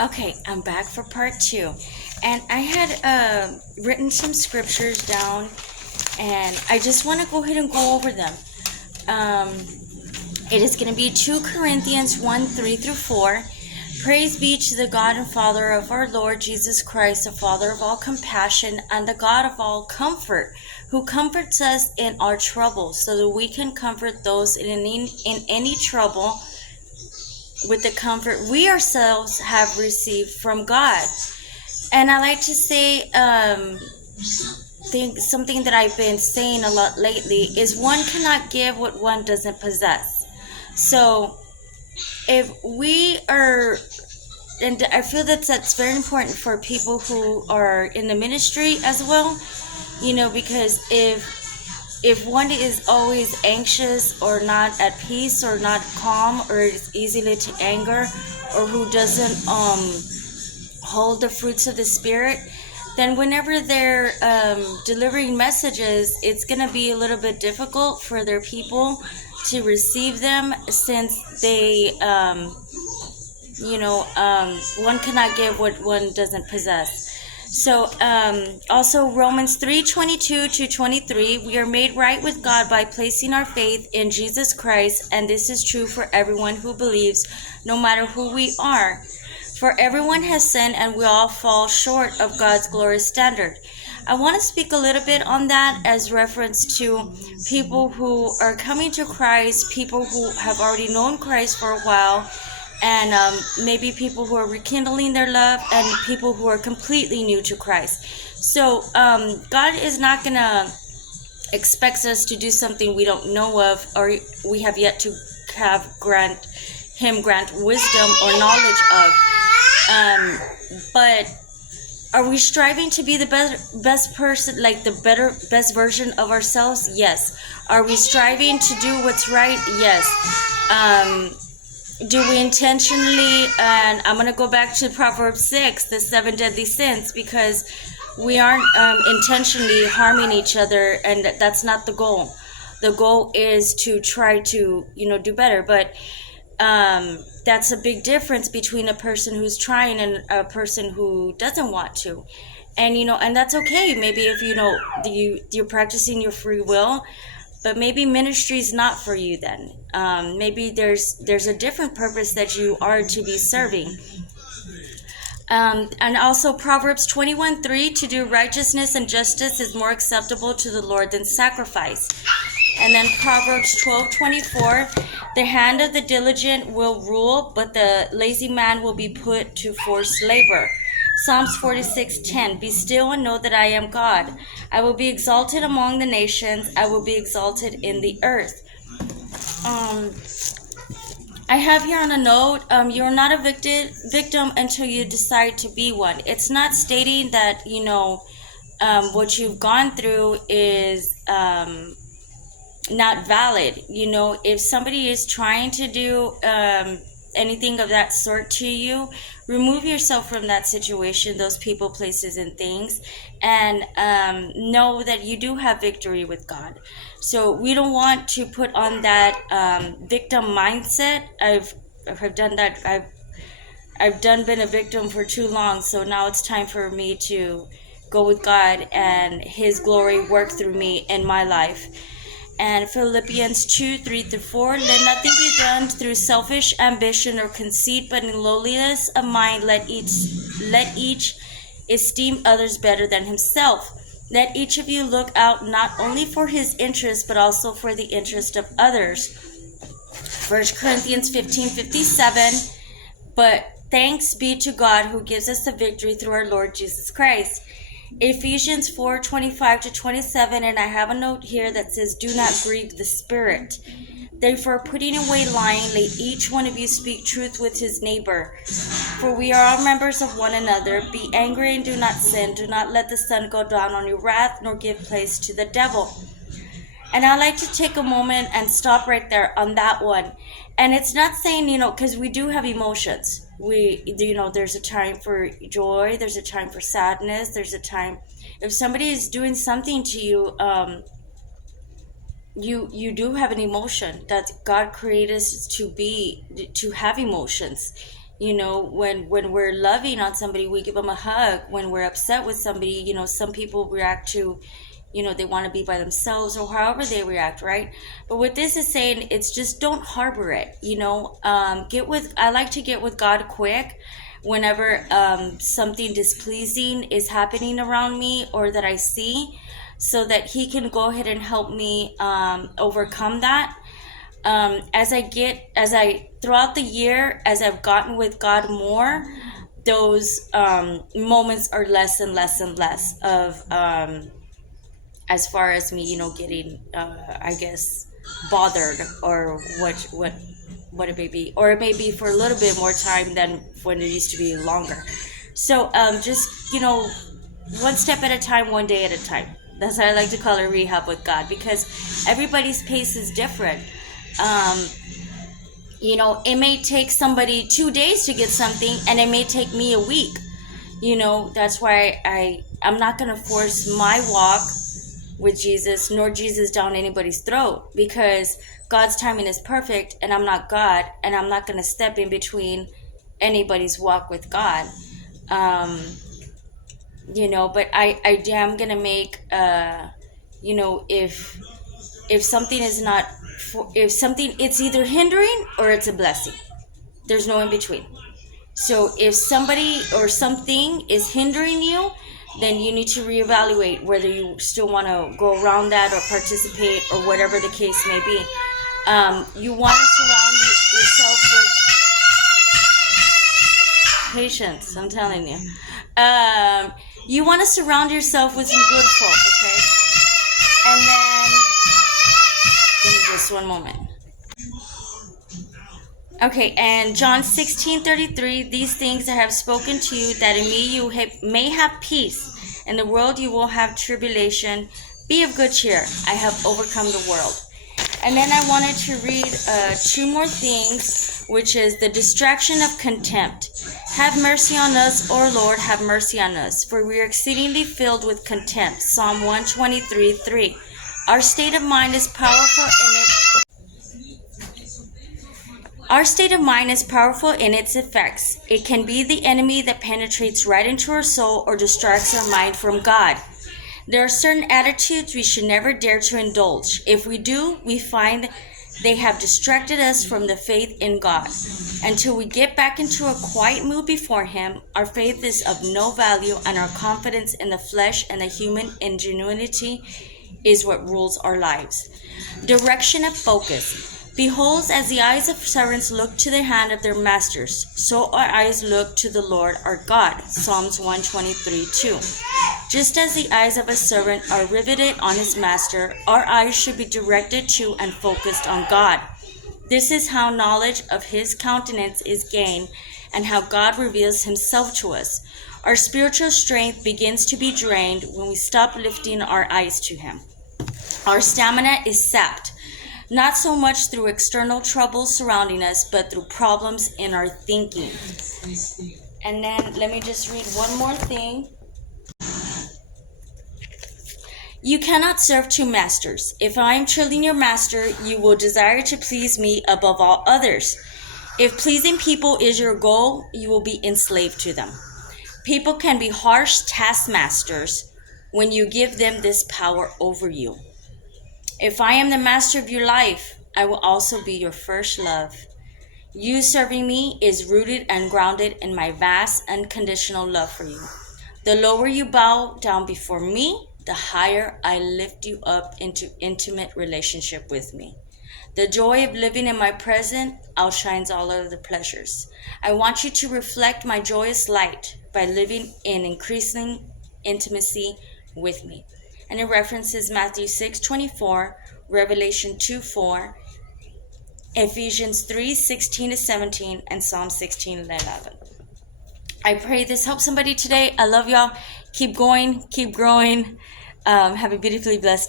Okay, I'm back for part two. And I had written some scriptures down, and I just want to go ahead and go over them. Um, it is going to be 2 Corinthians 1 3 through 4. Praise be to the God and Father of our Lord Jesus Christ, the Father of all compassion and the God of all comfort, who comforts us in our trouble, so that we can comfort those in any trouble with the comfort we ourselves have received from God. And I like to say, something that I've been saying a lot lately is one cannot give what one doesn't possess. So if we are, and I feel that's very important for people who are in the ministry as well, because if one is always anxious or not at peace or not calm or is easily to anger, or who doesn't hold the fruits of the Spirit, then whenever they're delivering messages, it's going to be a little bit difficult for their people to receive them, since they one cannot give what one doesn't possess. So also Romans 3:22-23, we are made right with God by placing our faith in Jesus Christ, and this is true for everyone who believes, no matter who we are. For everyone has sinned and we all fall short of God's glorious standard. I want to speak a little bit on that as reference to people who are coming to Christ, people who have already known Christ for a while, and maybe people who are rekindling their love, and people who are completely new to Christ. So God is not going to expect us to do something we don't know of, or we have yet to grant wisdom or knowledge of. But are we striving to be the best person, like the best version of ourselves? Yes. Are we striving to do what's right? Yes. Do we intentionally, and I'm going to go back to Proverbs 6, the 7 deadly sins, because we aren't intentionally harming each other, and that's not the goal. The goal is to try to, do better. But that's a big difference between a person who's trying and a person who doesn't want to. And, and that's okay. Maybe if, you're practicing your free will, but maybe ministry is not for you then. Maybe there's a different purpose that you are to be serving. And also Proverbs 21:3, to do righteousness and justice is more acceptable to the Lord than sacrifice. And then Proverbs 12:24, the hand of the diligent will rule, but the lazy man will be put to forced labor. Psalms 46:10, be still and know that I am God. I will be exalted among the nations. I will be exalted in the earth. I have here on a note, you're not a victim until you decide to be one. It's not stating that, what you've gone through is not valid. If somebody is trying to do anything of that sort to you, remove yourself from that situation, those people, places, and things, and know that you do have victory with God. So we don't want to put on that victim mindset. I've done that. I've been a victim for too long, so now it's time for me to go with God and His glory work through me in my life. And Philippians 2:3-4, let nothing be done through selfish ambition or conceit, but in lowliness of mind let each esteem others better than himself. Let each of you look out not only for his interest, but also for the interest of others. 1 Corinthians 15:57, but thanks be to God who gives us the victory through our Lord Jesus Christ. Ephesians 4:25-27, and I have a note here that says, do not grieve the Spirit. Therefore, putting away lying, let each one of you speak truth with his neighbor. For we are all members of one another. Be angry and do not sin. Do not let the sun go down on your wrath, nor give place to the devil. And I like to take a moment and stop right there on that one. And it's not saying, because we do have emotions. There's a time for joy. There's a time for sadness. There's a time, if somebody is doing something to you, you do have an emotion that God created us to have emotions. You know, when we're loving on somebody, we give them a hug. When we're upset with somebody, you know, some people react to, you know, they want to be by themselves or however they react, right? But what this is saying, it's just don't harbor it, you know. I like to get with God quick whenever something displeasing is happening around me or that I see, so that he can go ahead and help me overcome that. As I throughout the year, as I've gotten with God more, those moments are less and less and less of as far as me, you know, getting I guess bothered, or what it may be, or it may be for a little bit more time than when it used to be longer. So just, you know, one step at a time, one day at a time. That's what I like to call a rehab with God, because everybody's pace is different. You know, it may take somebody 2 days to get something, and it may take me a week. You know, that's why I'm not going to force my walk with Jesus, nor Jesus down anybody's throat, because God's timing is perfect, and I'm not God, and I'm not going to step in between anybody's walk with God. You know, but I am going to make, you know, if something is not, if something, it's either hindering or it's a blessing. There's no in between. So if somebody or something is hindering you, then you need to reevaluate whether you still want to go around that or participate or whatever the case may be. You want to surround yourself with patience, I'm telling you. You want to surround yourself with some good folk, okay? And then, give me just one moment. Okay, and John 16:33, these things I have spoken to you, that in me you may have peace. In the world you will have tribulation. Be of good cheer. I have overcome the world. And then I wanted to read 2 more things, which is the distraction of contempt. Have mercy on us, O Lord, have mercy on us, for we are exceedingly filled with contempt. Psalm 123:3. Our state of mind is powerful in its effects. It can be the enemy that penetrates right into our soul or distracts our mind from God. There are certain attitudes we should never dare to indulge. If we do, we find they have distracted us from the faith in God. Until we get back into a quiet mood before Him, our faith is of no value, and our confidence in the flesh and the human ingenuity is what rules our lives. Direction of focus. Behold, as the eyes of servants look to the hand of their masters, so our eyes look to the Lord our God. Psalms 123:2. Just as the eyes of a servant are riveted on his master, our eyes should be directed to and focused on God. This is how knowledge of His countenance is gained, and how God reveals Himself to us. Our spiritual strength begins to be drained when we stop lifting our eyes to Him. Our stamina is sapped, not so much through external troubles surrounding us, but through problems in our thinking. And then let me just read one more thing. You cannot serve 2 masters. If I am truly your master, you will desire to please me above all others. If pleasing people is your goal, you will be enslaved to them. People can be harsh taskmasters when you give them this power over you. If I am the master of your life, I will also be your first love. You serving me is rooted and grounded in my vast, unconditional love for you. The lower you bow down before me, the higher I lift you up into intimate relationship with me. The joy of living in my presence outshines all other pleasures. I want you to reflect my joyous light by living in increasing intimacy with me. And it references Matthew 6:24, Revelation 2:4, Ephesians 3:16-17, and Psalm 16:11. I pray this helps somebody today. I love y'all. Keep going, keep growing. Have a beautifully blessed day.